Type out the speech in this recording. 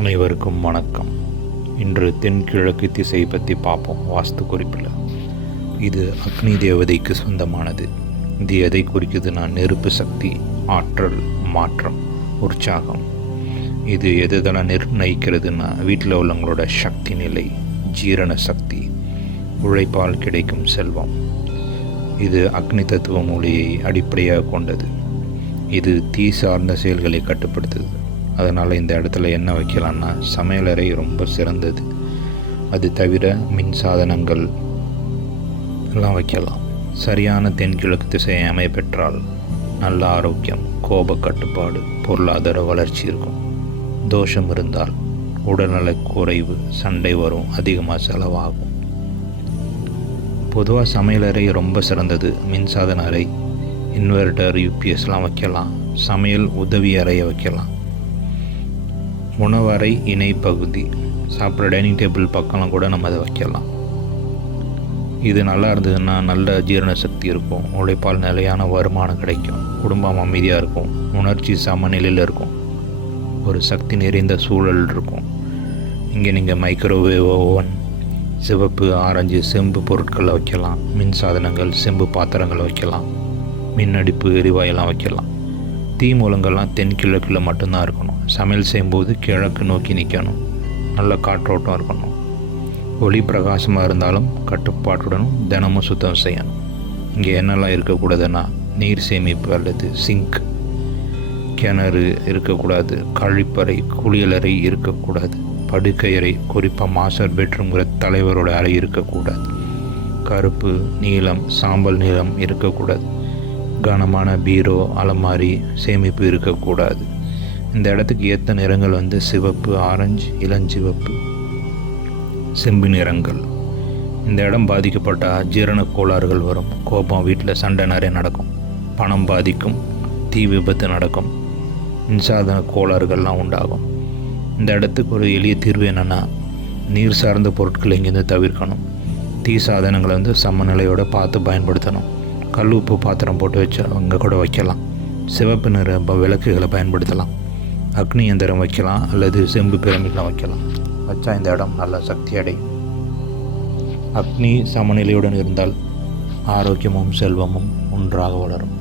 அனைவருக்கும் வணக்கம். இன்று தென்கிழக்கு திசை பற்றி பார்ப்போம். வாஸ்து குறிப்பில் இது அக்னி தேவதைக்கு சொந்தமானது. இது எதை குறிக்குதுன்னா நெருப்பு சக்தி, ஆற்றல், மாற்றம், உற்சாகம். இது எதெல்லாம் நிர்ணயிக்கிறதுனா வீட்டில் உள்ளவங்களோட சக்தி நிலை, ஜீரண சக்தி, உழைப்பால் கிடைக்கும் செல்வம். இது அக்னி தத்துவ மூலையை அடிப்படையாக கொண்டது. இது தீ சார்ந்த செயல்களை கட்டுப்படுத்துது. அதனால் இந்த இடத்துல என்ன வைக்கலான்னா சமையலறை ரொம்ப சிறந்தது. அது தவிர மின் சாதனங்கள் எல்லாம் வைக்கலாம். சரியான தென்கிழக்கு திசையை அமைப்பெற்றால் நல்ல ஆரோக்கியம், கோப கட்டுப்பாடு, பொருளாதார வளர்ச்சி இருக்கும். தோஷம் இருந்தால் உடல்நல குறைவு, சண்டை வரும், அதிகமாக செலவாகும். பொதுவாக சமையலறை ரொம்ப சிறந்தது. மின்சாதன அறை, இன்வெர்டர், யூபிஎஸ்லாம் வைக்கலாம். சமையல் உதவி அறையை வைக்கலாம். உணவறை இணை பகுதி, சாப்பிட்ற டைனிங் டேபிள் பக்கம்லாம் கூட நம்ம அதை வைக்கலாம். இது நல்லா இருந்ததுன்னா நல்ல ஜீரண சக்தி இருக்கும், உழைப்பால் நிலையான வருமானம் கிடைக்கும், குடும்பம் அமைதியாக இருக்கும், உணர்ச்சி சமநிலையில் இருக்கும், ஒரு சக்தி நிறைந்த சூழல் இருக்கும். இங்கே நீங்கள் மைக்ரோவேவ் ஓவன், சிவப்பு, ஆரஞ்சு, செம்பு பொருட்களை வைக்கலாம். மின் சாதனங்கள், செம்பு பாத்திரங்களை வைக்கலாம். மின் அடுப்பு, எரிவாயெல்லாம் வைக்கலாம். தீ மூலங்கள்லாம் தென்கிழக்கில் மட்டும்தான் இருக்கணும். சமையல் செய்யும்போது கிழக்கு நோக்கி நிற்கணும். நல்ல காற்றோட்டம் இருக்கணும். ஒளி பிரகாசமாக இருந்தாலும் கட்டுப்பாட்டுடனும் தினமும் சுத்தம் செய்யணும். இங்கே என்னெல்லாம் இருக்கக்கூடாதுன்னா நீர் சேமிப்பு அல்லது சிங்க், கிணறு இருக்கக்கூடாது. கழிப்பறை, குளியலறை இருக்கக்கூடாது. படுக்கையறை, குறிப்பாக மாஸ்டர் பெட்ரூம்ங்கிற தலைவரோட அறை இருக்கக்கூடாது. கருப்பு, நீலம், சாம்பல் நிறம் இருக்கக்கூடாது. கனமான பீரோ, அலமாரி, சேமிப்பு இருக்கக்கூடாது. இந்த இடத்துக்கு ஏற்ற நிறங்கள் சிவப்பு, ஆரஞ்சு, இளஞ்சிவப்பு, செம்பு நிறங்கள். இந்த இடம் பாதிக்கப்பட்ட ஜீரண கோளாறுகள் வரும். கோபம், வீட்டில் சண்டை நிறைய நடக்கும். பணம் பாதிக்கும், தீ விபத்து நடக்கும், மின்சாதன கோளாறுகள்லாம் உண்டாகும். இந்த இடத்துக்கு ஒரு எளிய தீர்வு என்னென்னா நீர் சார்ந்த பொருட்களை இங்கேருந்து தவிர்க்கணும். தீ சாதனங்களை சமநிலையோடு பார்த்து பயன்படுத்தணும். கல் உப்பு பாத்திரம் போட்டு வச்சு அங்கே கூட வைக்கலாம். சிவப்பு நிற விளக்குகளை பயன்படுத்தலாம். அக்னி எந்திரம் வைக்கலாம் அல்லது செம்பு பிரமிடெலாம் வைக்கலாம். வச்சா இந்த இடம் நல்ல சக்தி அடையும். அக்னி சமநிலையுடன் இருந்தால் ஆரோக்கியமும் செல்வமும் ஒன்றாக வளரும்.